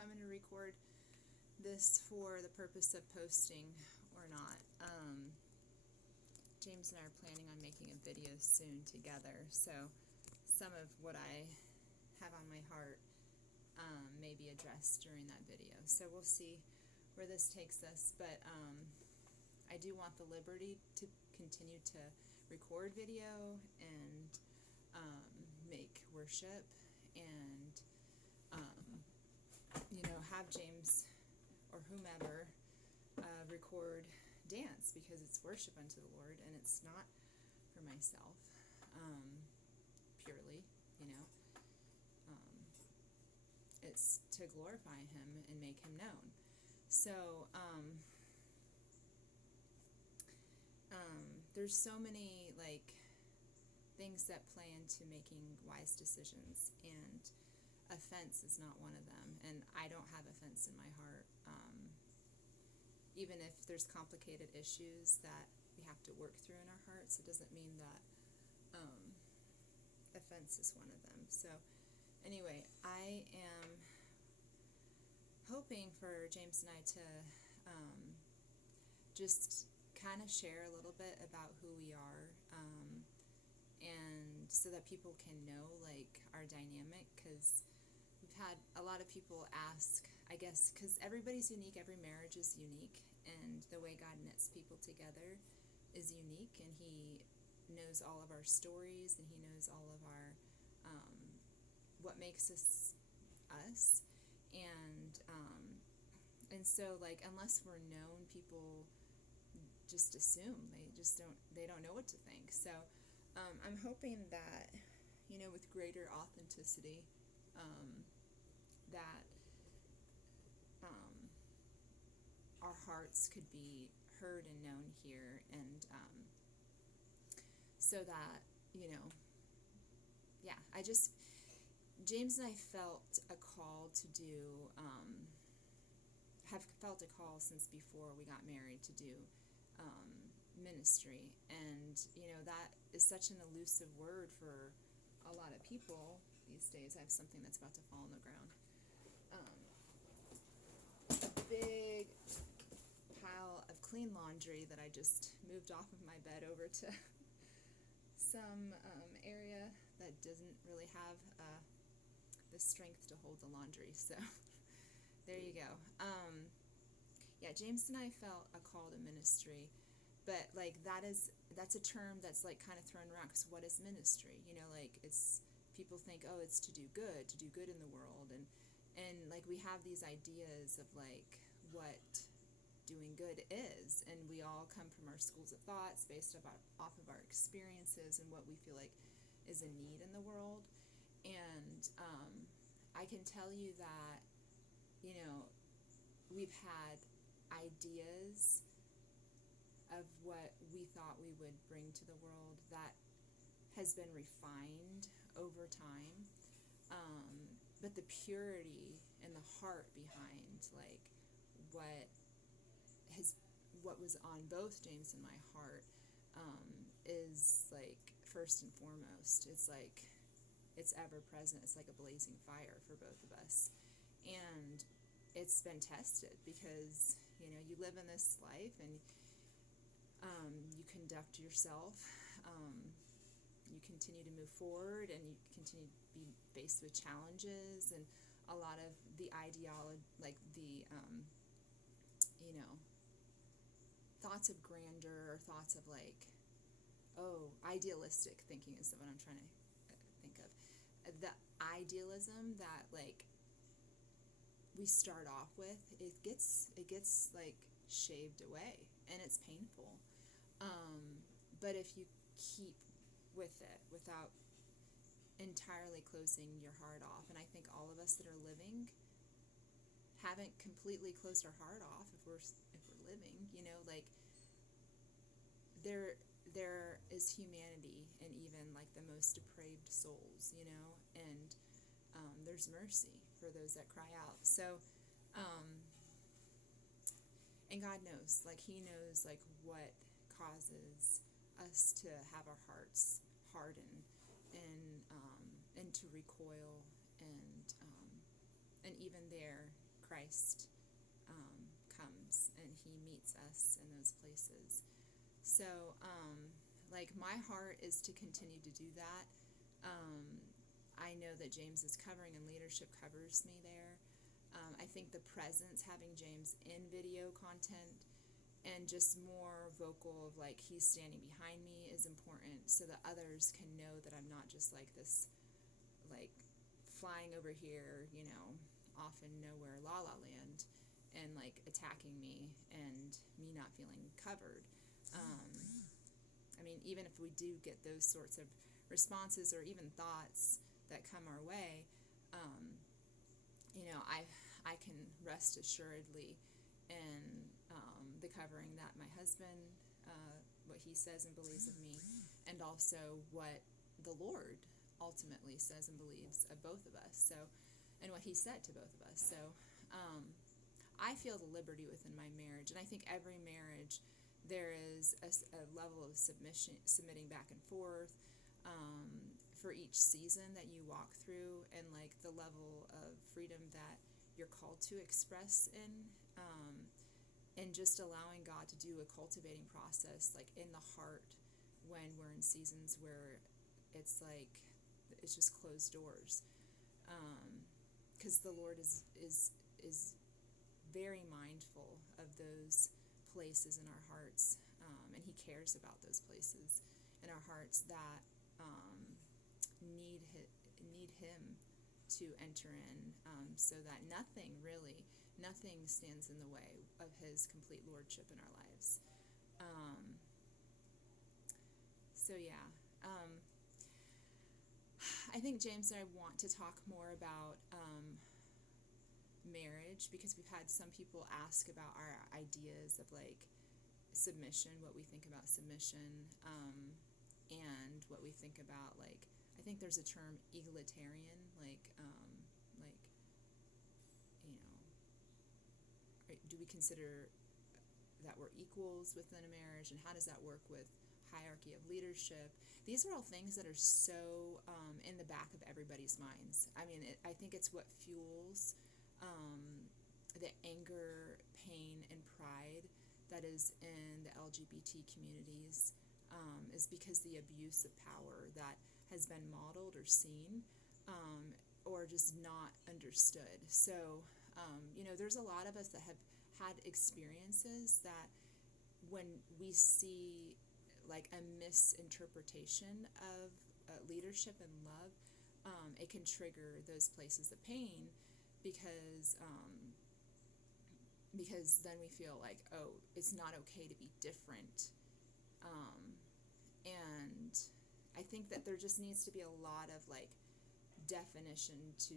I'm going to record this for the purpose of posting or not. James and I are planning on making a video soon together, so some of what I have on my heart may be addressed during that video. So we'll see where this takes us, but I do want the liberty to continue to record video and make worship and have James or whomever record dance, because it's worship unto the Lord and it's not for myself purely, it's to glorify him and make him known. So there's so many things that play into making wise decisions, and offense is not one of them. And I don't have offense in my heart, even if there's complicated issues that we have to work through in our hearts. It doesn't mean that offense is one of them. So anyway, I am hoping for James and I to just kind of share a little bit about who we are, and so that people can know our dynamic, because we've had a lot of people ask, I guess, because everybody's unique, every marriage is unique, and the way God knits people together is unique, and he knows all of our stories, and he knows all of our what makes us us. And so unless we're known, people just assume, they don't know what to think. So I'm hoping that with greater authenticity, that our hearts could be heard and known here, and so that James and I felt a call to do have felt a call since before we got married to do ministry, and that is such an elusive word for a lot of people these days. I have something that's about to fall on the ground. A big pile of clean laundry that I just moved off of my bed over to some area that doesn't really have the strength to hold the laundry, so there you go. James and I felt a call to ministry, but that's a term that's kind of thrown around, because what is ministry? It's, people think, oh, it's to do good in the world, and we have these ideas of what doing good is, and we all come from our schools of thoughts based off of our experiences and what we feel like is a need in the world. And I can tell you that we've had ideas of what we thought we would bring to the world that has been refined over time, but the purity and the heart behind what was on both James and my heart is first and foremost. It's ever present. It's like a blazing fire for both of us, and it's been tested, because you live in this life, and you conduct yourself, you continue to move forward, and you continue to be faced with challenges, and a lot of the ideology, thoughts of grandeur, or thoughts of idealistic thinking is what I'm trying to think of. The idealism that we start off with, it gets shaved away, and it's painful. But if you keep with it without entirely closing your heart off, and I think all of us that are living haven't completely closed our heart off. If we're living, there is humanity in even the most depraved souls, and there's mercy for those that cry out. So and God knows, he knows what causes us to have our hearts harden, and to recoil, and even there Christ comes and he meets us in those places. So, like, my heart is to continue to do that. I know that James is covering and leadership covers me there. I think the presence, having James in video content and just more vocal of like he's standing behind me is important, so that others can know that I'm not just like this, like, flying over here, off in nowhere, la la land, and like attacking me and me not feeling covered. I mean, even if we do get those sorts of responses or even thoughts that come our way, I can rest assuredly in the covering that my husband, what he says and believes of me, and also what the Lord ultimately says and believes of both of us. So, and what he said to both of us. So, I feel the liberty within my marriage, and I think every marriage there is a level of submitting back and forth for each season that you walk through, and like the level of freedom that you're called to express in, and just allowing God to do a cultivating process like in the heart when we're in seasons where it's like it's just closed doors, because the Lord is very mindful of those places in our hearts, and he cares about those places in our hearts that need him to enter in, so that nothing stands in the way of his complete lordship in our lives. So yeah, I think James and I want to talk more about marriage, because we've had some people ask about our ideas of like submission, what we think about submission, and what we think about, like, I think there's a term egalitarian, like do we consider that we're equals within a marriage, and how does that work with hierarchy of leadership? These are all things that are so in the back of everybody's minds. I mean, I think it's what fuels the anger, pain, and pride that is in the LGBT communities, is because the abuse of power that has been modeled or seen, or just not understood. So, there's a lot of us that have had experiences that when we see like a misinterpretation of leadership and love, it can trigger those places of pain, because then we feel like, oh, it's not okay to be different. And I think that there just needs to be a lot of like definition to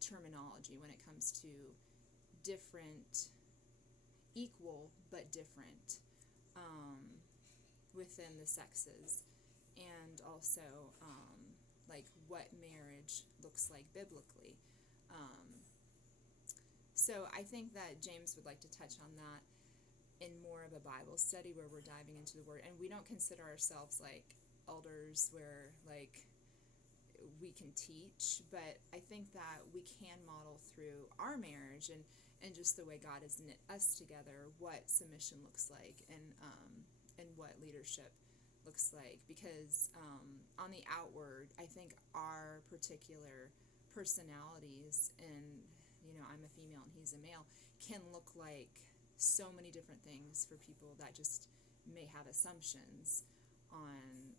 terminology when it comes to different, equal but different, within the sexes, and also like what marriage looks like biblically. So I think that James would like to touch on that in more of a Bible study where we're diving into the Word, and we don't consider ourselves like elders where like we can teach, but I think that we can model through our marriage and just the way God has knit us together what submission looks like, and what leadership looks like, because on the outward, I think our particular personalities, and I'm a female and he's a male, can look like so many different things for people that just may have assumptions on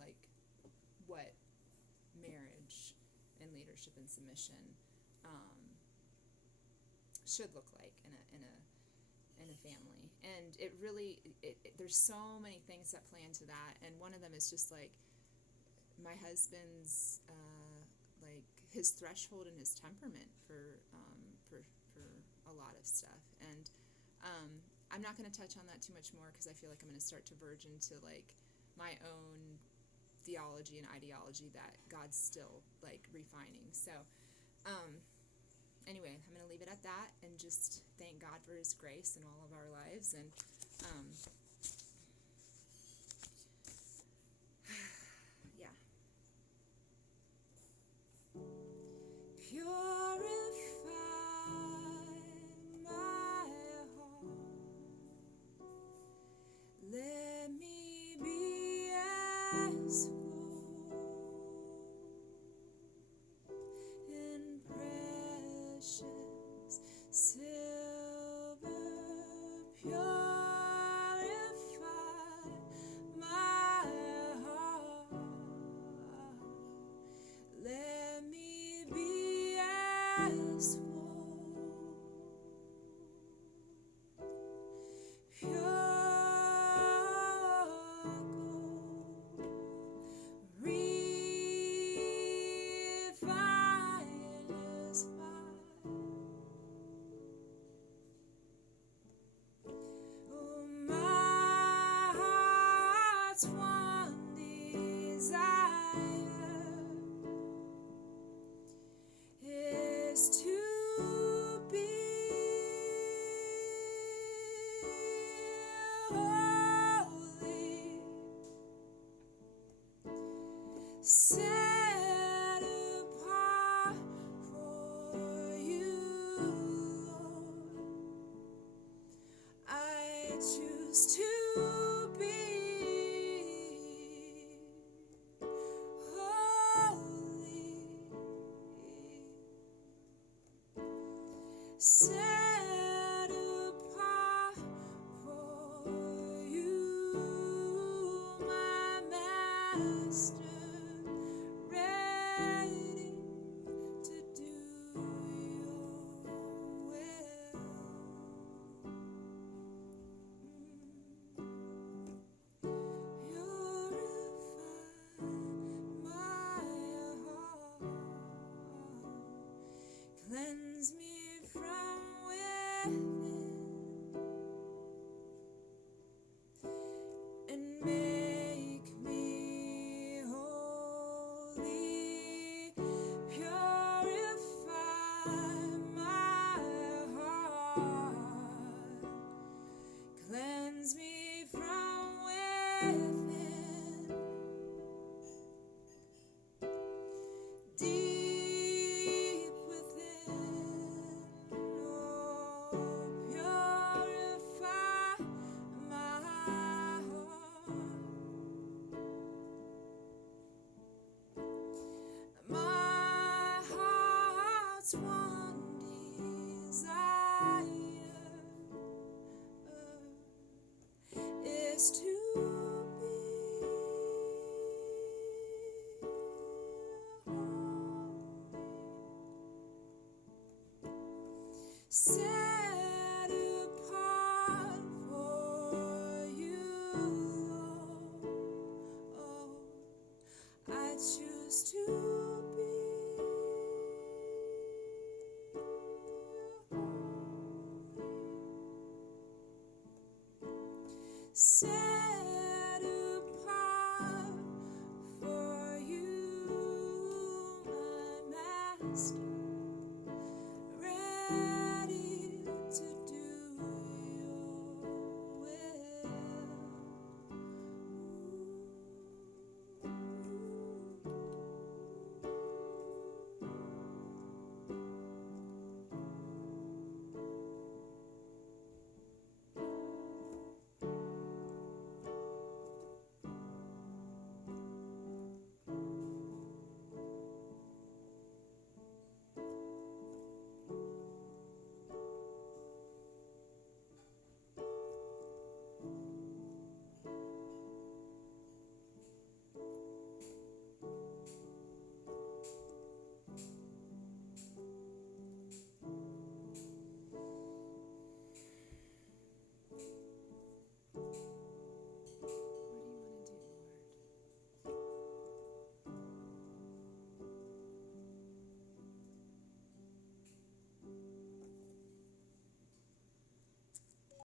like what marriage and leadership and submission should look like in a family. And it really there's so many things that play into that, and one of them is just like my husband's like his threshold and his temperament for a lot of stuff. And I'm not going to touch on that too much more, because I feel like I'm going to start to verge into like my own theology and ideology that God's still like refining. So anyway, I'm going to leave it at that and just thank God for his grace in all of our lives. And yeah. Purify is to be holy, set apart for you, Lord. I choose to be holy, set apart for you, my Master, ready to do your will. Purify my heart, cleanse me from within, and make me holy. Purify my heart, cleanse me from within, deep within. Oh, purify my heart. My heart's one desire is to be holy, set